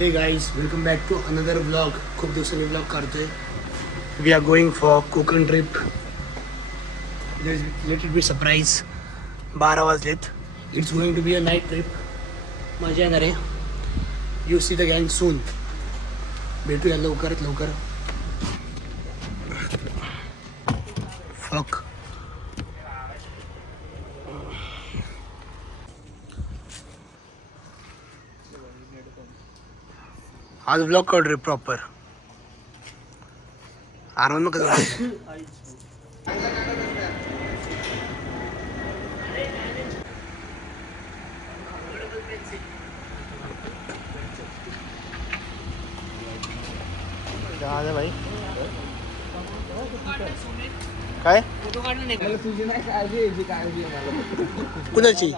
Hey guys, welcome back to another vlog. खूप दिवसांनी vlog करतोय. We are going for Konkan trip. Let it be surprise. 12 वाजलेत. It's going to be a night trip. मजा येणार आहे. You see the gang soon. भेटूया लवकरात लवकर. Fuck. आज ब्लॉग काढ रे प्रॉपर आराम मग कसं भाई काय कुणाची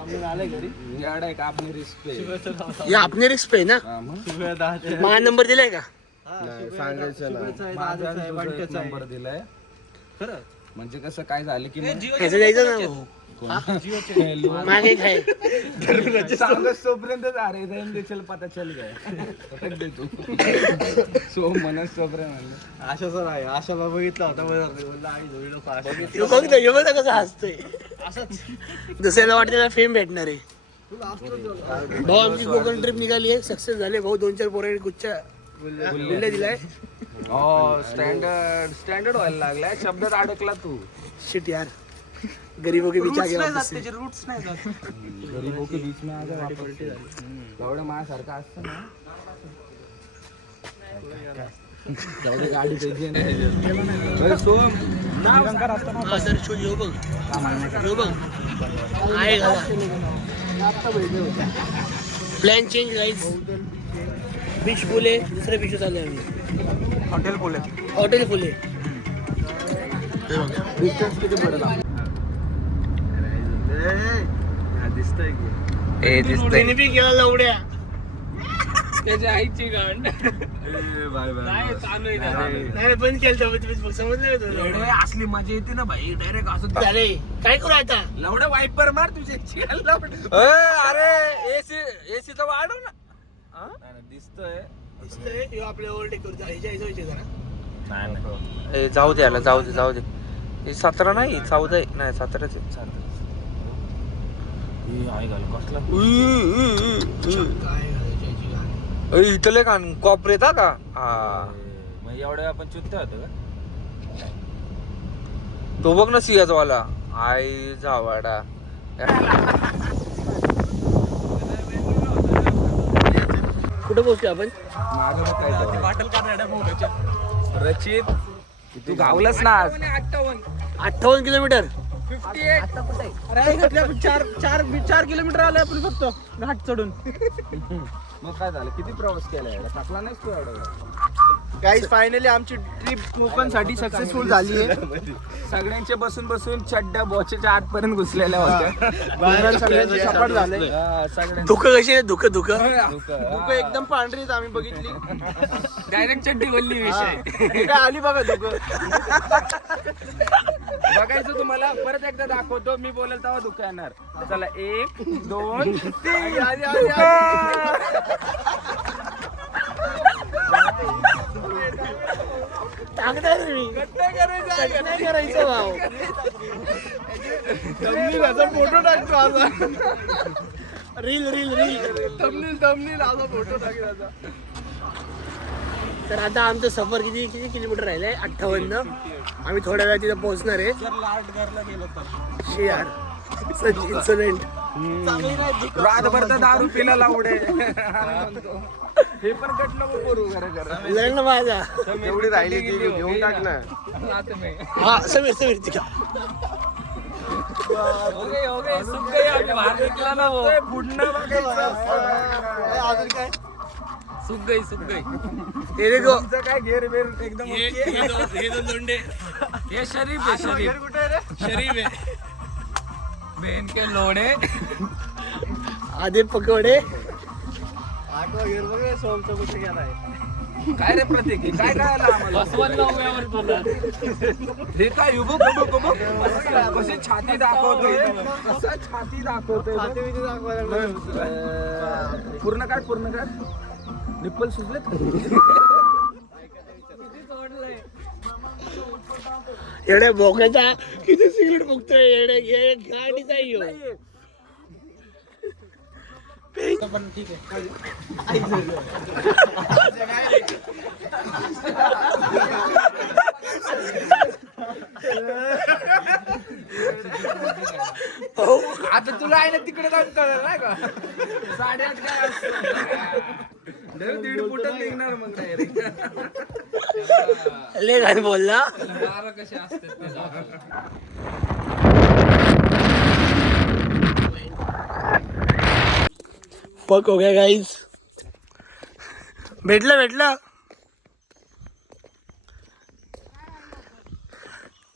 या आपने रिस्क पे ना माझा नंबर दिलाय का नंबर दिलाय खरं म्हणजे कसं काय झालं की ह्याचं जायचं ना मागे काय तोपर्यंत अरे देशील पता चल गया सो मनस तोपर्यंत आशा सर आहे आशा बाबा बघितला होता बघ कसं हसतोय दुसऱ्याला वाटतं फेम भेटणार आहे भाऊ आमची कोकण ट्रिप निघाली आहे सक्सेस झाले भाऊ 2-4 पोरांनी गुच्छा गुल्ले दिलाय स्टँडर्ड व्हायला लागलाय शब्दात अडकला तू शिट यार गरीबों के बीच आ गया रूट्स नाही जात गरीबों के बीच में आ गया वापस एवढं माझ्यासारखं असतं ना एवढी गाडी त्याची नाही सोम सर शो यो बघ आहे प्लॅन चेंज गाईज बीच फुले दुसऱ्या बीच चालले आम्ही हॉटेल फुले डिस्टन्स किती पडेल दिसतंय त्यांनी बी गेला लवड्या त्याच्या आईची गांड नाही बंद केलं समजलं का तुला असली मजा येते ना भाई डायरेक्ट असं अरे काय करू आता लवडं वाईपर मार तुझ्या अरे एसी तर वाढव ना दिसतोय ह्यो आपल्या ओव्हरटेक करतो ह्याच्या विषय जरा जाऊ दे याला जाऊ दे 17 नाही 14 नाही 17च इथले का कॉपर येता का मग एवढ्या आपण चुत्त होतो का तो बघ ना सियाचा वाला आई जावाडा कुठे पोहोचलो आपण रचित तू गावलास ना 58 किलोमीटर 4 किलोमीटर आलं आपण फक्त घाट चढून मग काय झालं किती प्रवास केलाय टाकला नाहीस तू एवढा गाईज फायनली आमची ट्रिप कोकण साठी सक्सेसफुल झाली आहे सगळ्यांचे बसून चड्ड्या बोचेच्या आतपर्यंत घुसलेल्या होत्या सगळ्यांचे सपाट झाले सगळ्यांचे धुकं कशी आहे धुकं एकदम पांढरीत आम्ही बघितली डायरेक्ट चड्डी बोलली विषय काय आली बघा धुकं बघायचं तुम्हाला परत एकदा दाखवतो मी बोलेल तेव्हा धुकं येणार चला 1 2 3 टाकणार मी नाही करायचं भाऊ फोटो टाकतो आता रील तमनील आजा फोटो टाकायचा तर आता आमचं सफर किती किलोमीटर राहिलंय 58 आम्ही थोड्या वेळा तिथं पोहोचणार आहे शेअर इन्सिडेंट रातभर तर दारू पिला लावडे हे पण कटलं करू लग्न माझा एवढी राहिली घेऊन टाक ना हा समीर तिका सुख गई हे देखो काय घेर बेर एकदम हे दोन दोंडे हे शरीफ आहे बेन के लोडे आधे पकोडे काय रे प्रतीक काय आम्हाला हे काय कशी छाती दाखवतोय छाती दाखवतोय पूर्ण काढ निप्पल सुचलेत येडे भोकाचा किती सिगरेट बघतोय येडे घे गाडीचा येऊ पण ठीक आहे आता तुला आहे ना तिकडे जाऊन कळलं नाही का 8:30 काय असतं 1.5 फुटात निघणार मग डायरेक्ट ले घाण बोलला बारा कसे असतात पक हो गया गाईज भेटलं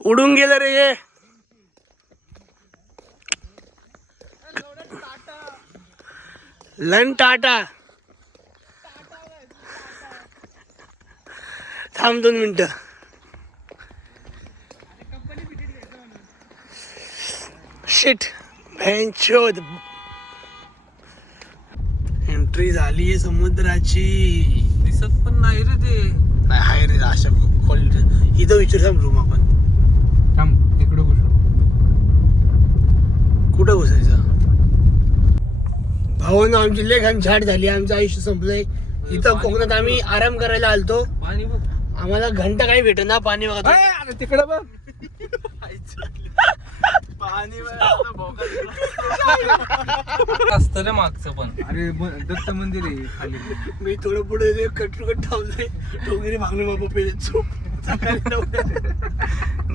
उडून गेलं रे हे लन टाटा थांब 2 मिनिटं शिट भेंचोद एंट्री झाली समुद्राची दिसत पण नाही रे ते नाही हाय रे अशा क्वालिटी इथं विचार रूम आपण थांब इकडे बसू कुठं बसायचं भाऊन आमची लय घाण झाड झाली आमचं आयुष्य संपलंय इथं कोकणात आम्ही आराम करायला आलतो पाणी बघ आम्हाला घंटा काही भेट ना पाणी बघा तिकडे बघ असतं रे मागचं पण अरे दत्त मंदिर आहे खाली मी थोडं पुढे कटकट थांबलोय ठोकरी मागणी बाबा पेले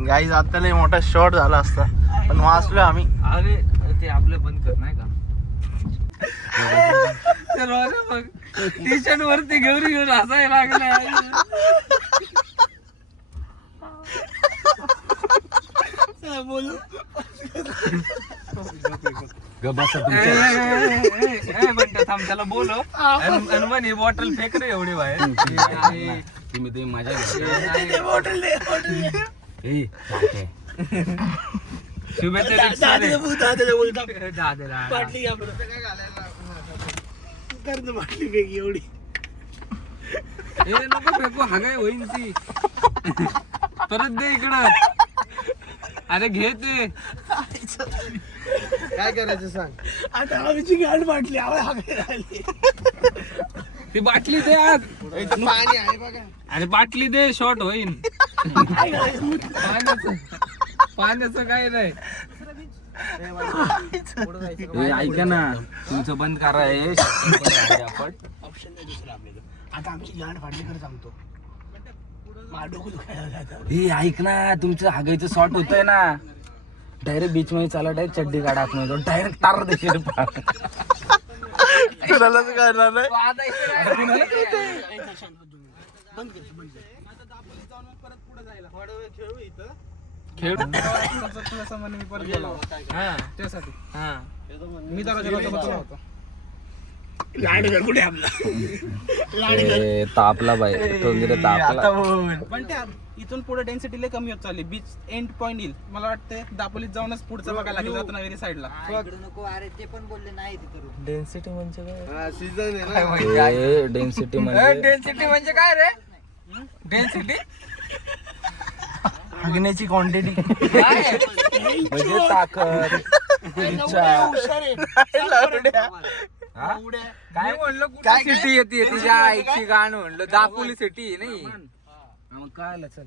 गाईज आता लय मोठा शॉट झाला असता पण वाचलो आम्ही अरे ते आपलं बंद कर नाही का बघ टी शर्ट वरती घेऊन हसायला लागला बोलू थांब त्याला बोलो आणि म्हणे बॉटल फेक रे एवढी बाहेर तुम्ही माझ्या बाटली फेकी एवढी नको फेकू हागाय होईन ती परत दे इकडं अरे घे ते काय करायचं सांग आता आमची गाड बाटली आली ती बाटली दे आज पाणी आहे बघा अरे बाटली दे शॉर्ट होईन पाण्याचं काय नाही ऐका ना तुमचं बंद करा आपण ऑप्शन नाही दुसरा आपल्याला आता आमची गाड फाटली खरं सांगतो माझं डोकं दुखायला लागलं. हे ऐक ना तुमचं हागायचं शॉर्ट होतंय ना डायरेक्ट बीच मध्ये चाला डायरेक्ट चड्डी काढा आतमध्ये डायरेक्ट तार देशील कुणालाच करणार नाही खेळ मी जरा लाडगर कुठे आपला तापला बाई तापला पण त्या इथून पुढे डेन्सिटी लय कमी होत चालली बीच एंड पॉइंट येईल मला वाटतं दापोलीत जाऊनच पुढचं बघायला लागेल रत्नागिरी साईडला डेन्सिटी म्हणजे काय डेन्सिटी डेन्सिटी म्हणजे काय रे डेन्सिटी हागण्याची क्वांटिटी म्हणजे ताकद काय म्हणलं कुठे सिटी येते तुझ्या आईची गाणं म्हणलं दापोली सिटी नाही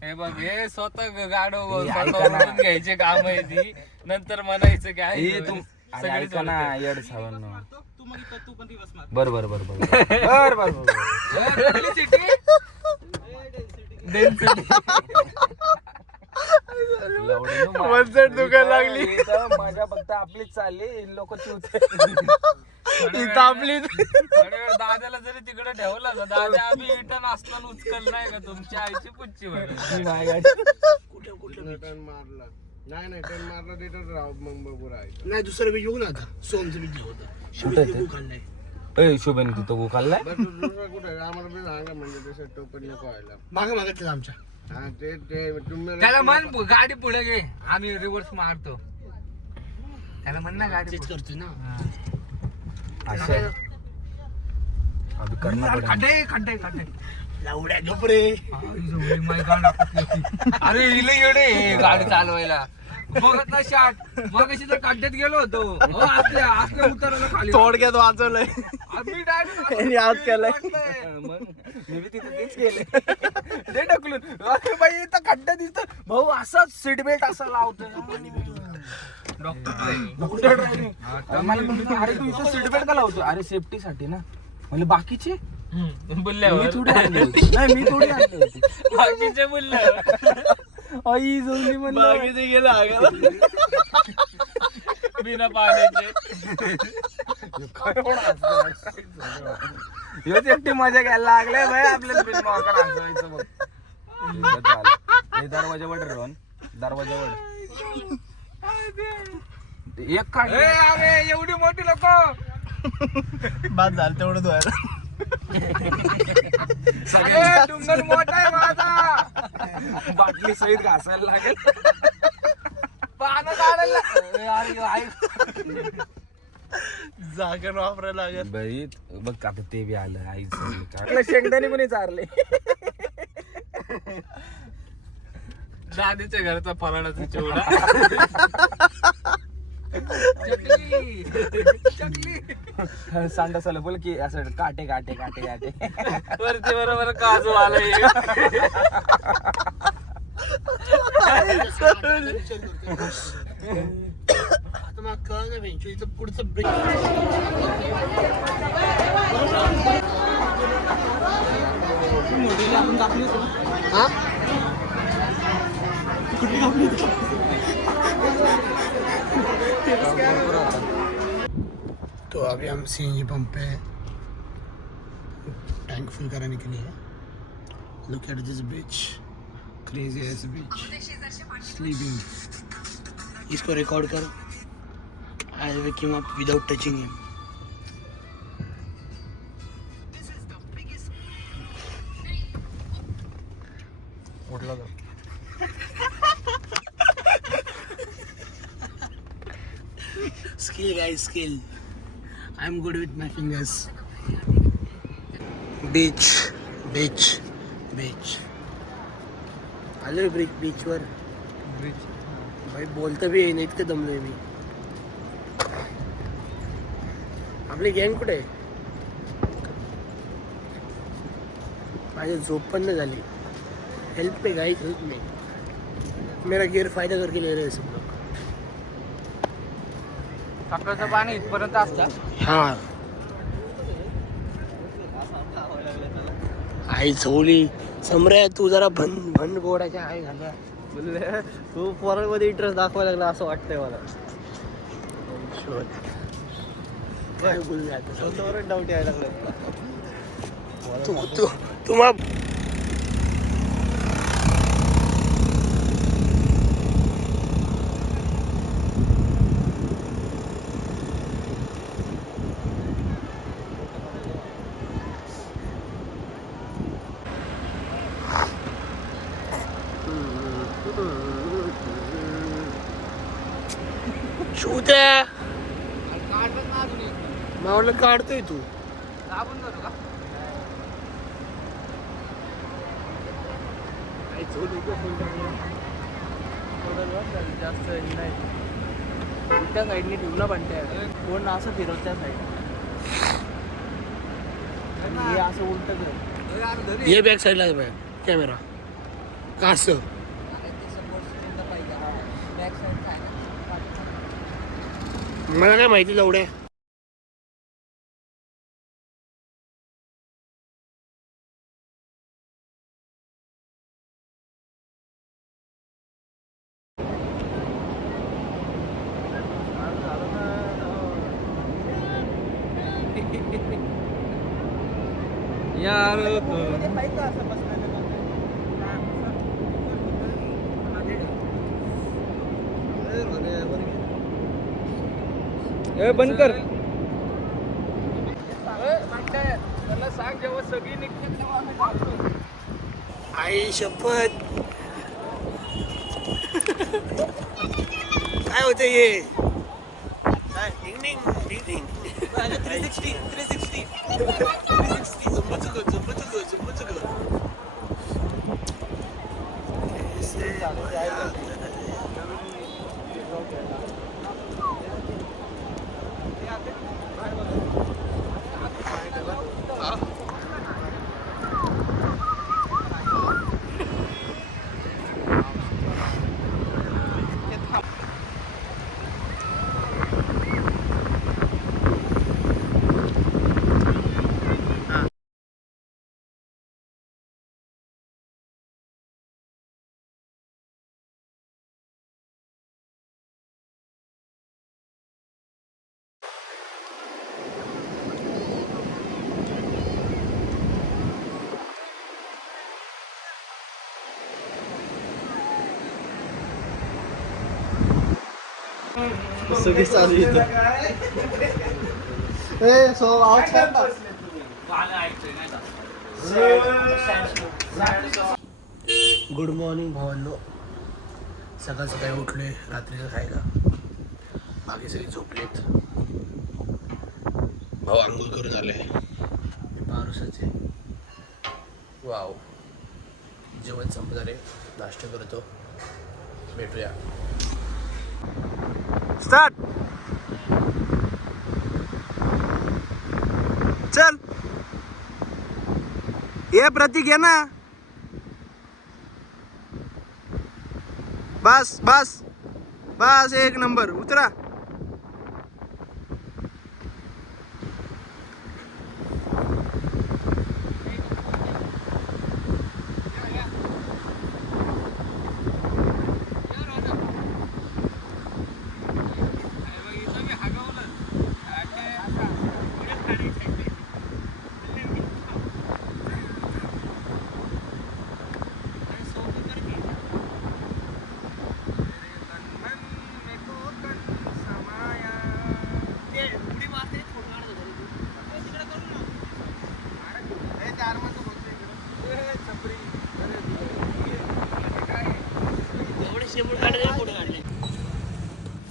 हे बघ हे स्वतः गाडो स्वतः घ्यायचे काम आहे ती नंतर म्हणायचं की आहे येड सावण तू मग इथं तू पण दिवस मार बर बर बर बर बर बर सिटी दुखायला लागली माझ्या फक्त आपलीच चालली लोक आपली दादाला जरी तिकडे ठेवलं ना दादा आम्ही रिटर्न असताना उचकल नाही का तुमच्या आईची पुच्ची मारला नाही टर्न मारला रिटर्न राव मग बघू राहायचं नाही दुसरं बीच बघू ना आता सोमचं बीच होतं शुभेन तिथं गो खाल्लाय कुठे आम्हाला बी सांगा म्हणजे तसं टोपण नको व्हायला मागे मागे आमच्या हा ते तुम्ही त्याला म्हण गाडी पुढे घे आम्ही रिव्हर्स मारतो त्याला म्हण ना गाडी तेच करतोय ना लावड्या गपरे. अरे इले गेले गाडी चालवायला बघत ना शाट मग अशी तर खड्ड्यात गेलो होतो असल्या उतरवलं खाली थोडक्यात वाचवलंय आम्ही direct यांनी आत केलंय. मग मी बी तिथे तेच केले ते ढकलून. अरे बाई इथं खड्डा दिसतो भाऊ, असाच सीट बेल्ट असा लावतोय. डॉक्टर अरे तू इथं सीट बेल्ट का लावतो? अरे सेफ्टी साठी ना. म्हणजे बाकीचे मी बोलल्यावर थोडी आणली होती. नाही, मी थोडी आणली होती. बाकीचे बोलल्यावर आई जवली म्हणलं गेलं बिना पाण्याचे एकटी मजा घ्यायला लागले भाई आपल्याला बिन मौका हसवायचं बघ. हे दरवाजा वड रोहन, दरवाजा वड. एक काढ. अरे एवढी मोठी लोक बाद झालं तेवढं धुवायला. तुमचा मोठा आहे माझा बाटली सहित घासायला लागेल. पानं काढायला जागा वापरायला लागेल बाई. बघ आता ते बी आलं आईचं शेंगदाणे कोणी चारले. दादीच्या घरचा फराळाचा चिवडा सांडासाला बोल की असं काटे काटे काटे काटे वरती बरोबर काजू आलाय आता मग कळलं नाही इथं पुढचं ब्रेक. हा तो अभी हम सीएनजी पंप पे टैंक फुल कराने के लिए. Look at this beach, crazy ass beach, sleeping. इसको रिकॉर्ड कर. I will keep up without touching him. उठला तो. Skill guys, skill. I'm good with my fingers. Beach, beach, beach. आलो beach वर. भाई बोलतं बी नाही इतकं दमलोय मी. आपली गँग कुठे आहे? माझी झोप पण नाही झाली. हेल्प पे गाइस, हेल्प मी. मेरा गियर फायदा करके ले रहे सब लोग. सकाळचं पाणी इथपर्यंत असतं. हा आई झोली समऱ्या तू जरा भन गोडाच्या आई झाल्या. बोलले तू फॉरेन मध्ये इंटरेस्ट दाखवायला लागला असं वाटतंय मला. काय बोलले आता स्वतःवरच डाऊट यायला लागलाय. तुम्हा शूत्या मावलं काढतोय तू. दाबून करू का? जास्त नाही उलट्या साईडने ठेवला पण त्या कोण असं फिरव त्या साईड हे असं उलट कर. ये बॅक साईडला कॅमेरा का असं मला काय माहिती लवड्या. यार बंद कर. त्याला सांग जेव्हा सगळी निघते तेव्हा आम्ही घालतो. आई शपथ काय होते हे. डिंग डिंग डिंग डिंग 360 झुंबचुक सगळी चालू येतं गुड मॉर्निंग भावांनो. सकाळ सकाळी उठलोय रात्रीचं खायला. बाकी सगळी झोपलेत. भाऊ आंघोळ करून आले. मी पारुसच आहे. वाव, जेवण संपणार आहे. नाश्ता करतो. भेटूया. स्टार्ट. चल ये प्रतीक आहे ना. बस बस बस, एक नंबर. उतरा.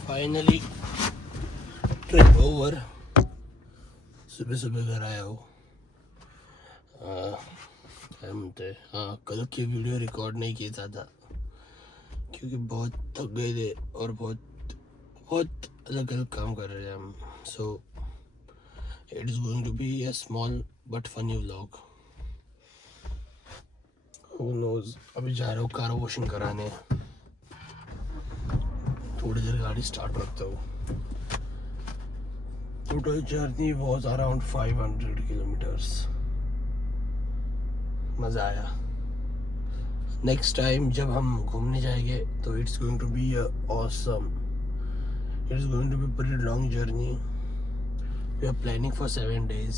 Finally trip over. सुबह सुबह घर आया हो. क्या म्हणते, हाँ कल की वीडियो रिकॉर्ड नहीं किया था क्योंकि बहुत थक गए थे और बहुत अलग अलग काम कर रहे हैं हम. So it is going to be a small but funny vlog. Who knows, अभी जा रहा हूँ कार वॉशिंग कराने. थोड़ी देर गाड़ी स्टार्ट रखता हूँ. Total journey was around 500 kilometres. मज़ा आया. नेक्स्ट टाइम जब हम घूमने जाएंगे तो it's going to be awesome. It's going to be pretty long journey. We are planning for 7 days.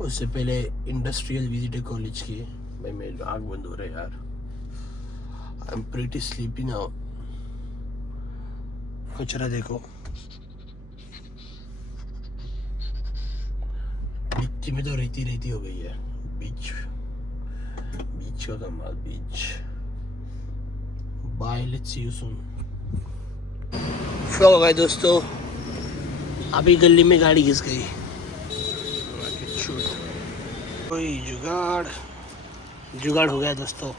उससे पहले इंडस्ट्रियल विजिट है कॉलेज की. भाई मेरी आँख बंद हो रहा है यार. I am pretty sleepy now. कचरा देखो. बीच में तो रेती हो गई है. बीच का कमाल. Beach. Bye, let's see you soon. फ्लो गए दोस्तों. अभी गली में गाड़ी घिस गई. कोई जुगाड़ हो गया दोस्तों.